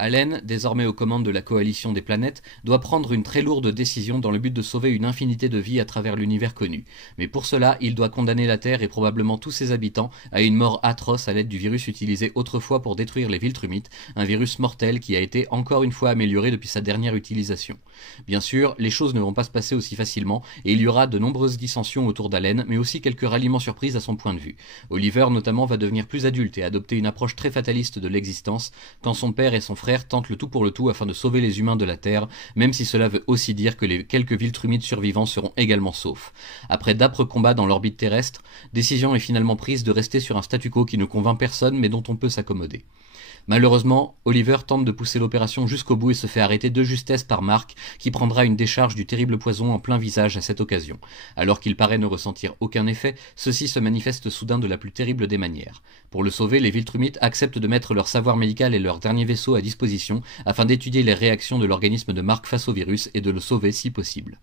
Allen, désormais aux commandes de la coalition des planètes, doit prendre une très lourde décision dans le but de sauver une infinité de vies à travers l'univers connu. Mais pour cela, il doit condamner la Terre et probablement tous ses habitants à une mort atroce à l'aide du virus utilisé autrefois pour détruire les Viltrumites, un virus mortel qui a été encore une fois amélioré depuis sa dernière utilisation. Bien sûr, les choses ne vont pas se passer aussi facilement et il y aura de nombreuses dissensions autour d'Allen, mais aussi quelques ralliements surprises à son point de vue. Oliver notamment va devenir plus adulte et adopter une approche très fataliste de l'existence, quand son père et son frère tentent le tout pour le tout afin de sauver les humains de la Terre, même si cela veut aussi dire que les quelques Viltrumites survivants seront également saufs. Après d'âpres combats dans l'orbite terrestre, décision est finalement prise de rester sur un statu quo qui ne convainc personne mais dont on peut s'accommoder. Malheureusement, Oliver tente de pousser l'opération jusqu'au bout et se fait arrêter de justesse par Mark, qui prendra une décharge du terrible poison en plein visage à cette occasion. Alors qu'il paraît ne ressentir aucun effet, ceci se manifeste soudain de la plus terrible des manières. Pour le sauver, les Viltrumites acceptent de mettre leur savoir médical et leur dernier vaisseau à disposition afin d'étudier les réactions de l'organisme de Mark face au virus et de le sauver si possible.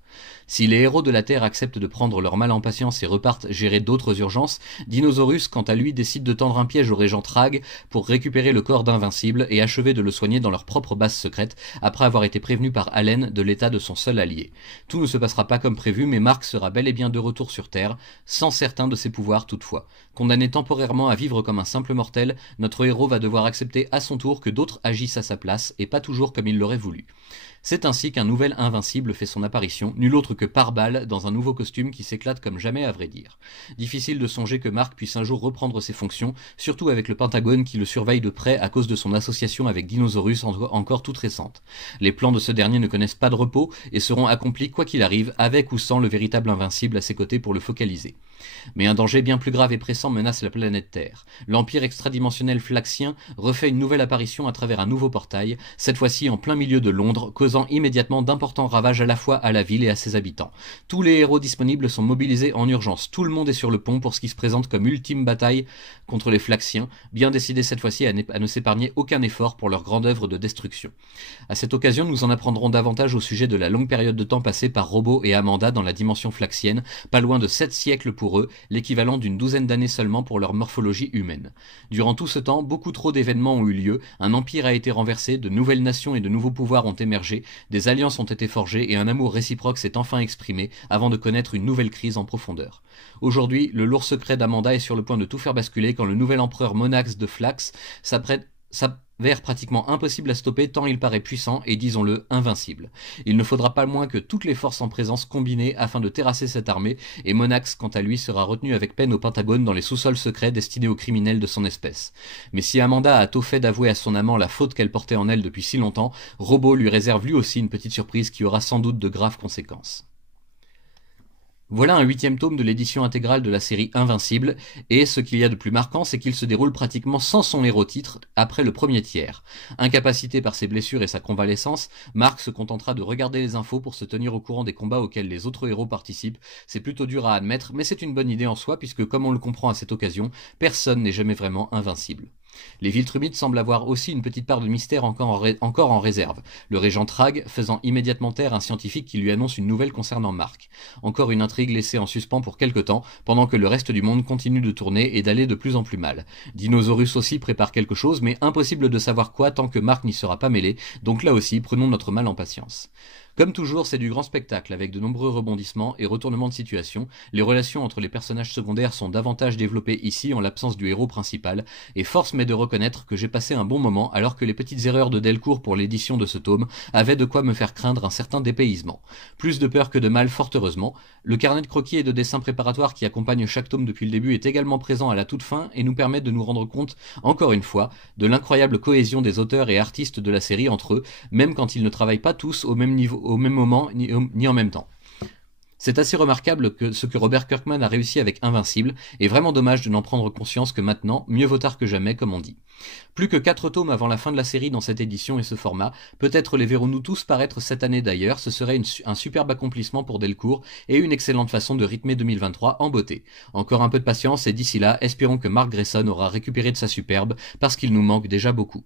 Si les héros de la Terre acceptent de prendre leur mal en patience et repartent gérer d'autres urgences, Dinosaurus, quant à lui, décide de tendre un piège au régent Trag pour récupérer le corps d'Invincible et achever de le soigner dans leur propre base secrète après avoir été prévenu par Allen de l'état de son seul allié. Tout ne se passera pas comme prévu, mais Mark sera bel et bien de retour sur Terre, sans certains de ses pouvoirs toutefois. Condamné temporairement à vivre comme un simple mortel, notre héros va devoir accepter à son tour que d'autres agissent à sa place et pas toujours comme il l'aurait voulu. C'est ainsi qu'un nouvel Invincible fait son apparition, nul autre que Parbal, dans un nouveau costume qui s'éclate comme jamais à vrai dire. Difficile de songer que Mark puisse un jour reprendre ses fonctions, surtout avec le Pentagone qui le surveille de près à cause de son association avec Dinosaurus encore toute récente. Les plans de ce dernier ne connaissent pas de repos et seront accomplis quoi qu'il arrive, avec ou sans le véritable Invincible à ses côtés pour le focaliser. Mais un danger bien plus grave et pressant menace la planète Terre. L'Empire extradimensionnel flaxien refait une nouvelle apparition à travers un nouveau portail, cette fois-ci en plein milieu de Londres, causant immédiatement d'importants ravages à la fois à la ville et à ses habitants. Tous les héros disponibles sont mobilisés en urgence, tout le monde est sur le pont pour ce qui se présente comme ultime bataille contre les flaxiens, bien décidés cette fois-ci à ne s'épargner aucun effort pour leur grande œuvre de destruction. À cette occasion, nous en apprendrons davantage au sujet de la longue période de temps passée par Robo et Amanda dans la dimension flaxienne, pas loin de 7 siècles pour eux, l'équivalent d'une douzaine d'années seulement pour leur morphologie humaine. Durant tout ce temps, beaucoup trop d'événements ont eu lieu, un empire a été renversé, de nouvelles nations et de nouveaux pouvoirs ont émergé, des alliances ont été forgées et un amour réciproque s'est enfin exprimé avant de connaître une nouvelle crise en profondeur. Aujourd'hui, le lourd secret d'Amanda est sur le point de tout faire basculer quand le nouvel empereur Monax de Flax s'avère pratiquement impossible à stopper tant il paraît puissant et, disons-le, invincible. Il ne faudra pas moins que toutes les forces en présence combinées afin de terrasser cette armée, et Monax, quant à lui, sera retenu avec peine au Pentagone dans les sous-sols secrets destinés aux criminels de son espèce. Mais si Amanda a tôt fait d'avouer à son amant la faute qu'elle portait en elle depuis si longtemps, Robo lui réserve lui aussi une petite surprise qui aura sans doute de graves conséquences. Voilà un 8e tome de l'édition intégrale de la série Invincible, et ce qu'il y a de plus marquant, c'est qu'il se déroule pratiquement sans son héros-titre après le premier tiers. Incapacité par ses blessures et sa convalescence, Mark se contentera de regarder les infos pour se tenir au courant des combats auxquels les autres héros participent. C'est plutôt dur à admettre, mais c'est une bonne idée en soi, puisque comme on le comprend à cette occasion, personne n'est jamais vraiment invincible. Les Viltrumites semblent avoir aussi une petite part de mystère encore en réserve, le régent Trag faisant immédiatement taire un scientifique qui lui annonce une nouvelle concernant Mark. Encore une intrigue laissée en suspens pour quelque temps, pendant que le reste du monde continue de tourner et d'aller de plus en plus mal. Dinosaurus aussi prépare quelque chose, mais impossible de savoir quoi tant que Mark n'y sera pas mêlé, donc là aussi prenons notre mal en patience. Comme toujours, c'est du grand spectacle, avec de nombreux rebondissements et retournements de situation. Les relations entre les personnages secondaires sont davantage développées ici en l'absence du héros principal, et force m'est de reconnaître que j'ai passé un bon moment alors que les petites erreurs de Delcourt pour l'édition de ce tome avaient de quoi me faire craindre un certain dépaysement. Plus de peur que de mal, fort heureusement. Le carnet de croquis et de dessins préparatoires qui accompagne chaque tome depuis le début est également présent à la toute fin et nous permet de nous rendre compte, encore une fois, de l'incroyable cohésion des auteurs et artistes de la série entre eux, même quand ils ne travaillent pas tous au même niveau, au même moment, ni en même temps. C'est assez remarquable que ce que Robert Kirkman a réussi avec Invincible, et vraiment dommage de n'en prendre conscience que maintenant, mieux vaut tard que jamais, comme on dit. Plus que 4 tomes avant la fin de la série dans cette édition et ce format, peut-être les verrons-nous tous paraître cette année d'ailleurs, ce serait un superbe accomplissement pour Delcourt et une excellente façon de rythmer 2023 en beauté. Encore un peu de patience et d'ici là, espérons que Mark Grayson aura récupéré de sa superbe, parce qu'il nous manque déjà beaucoup.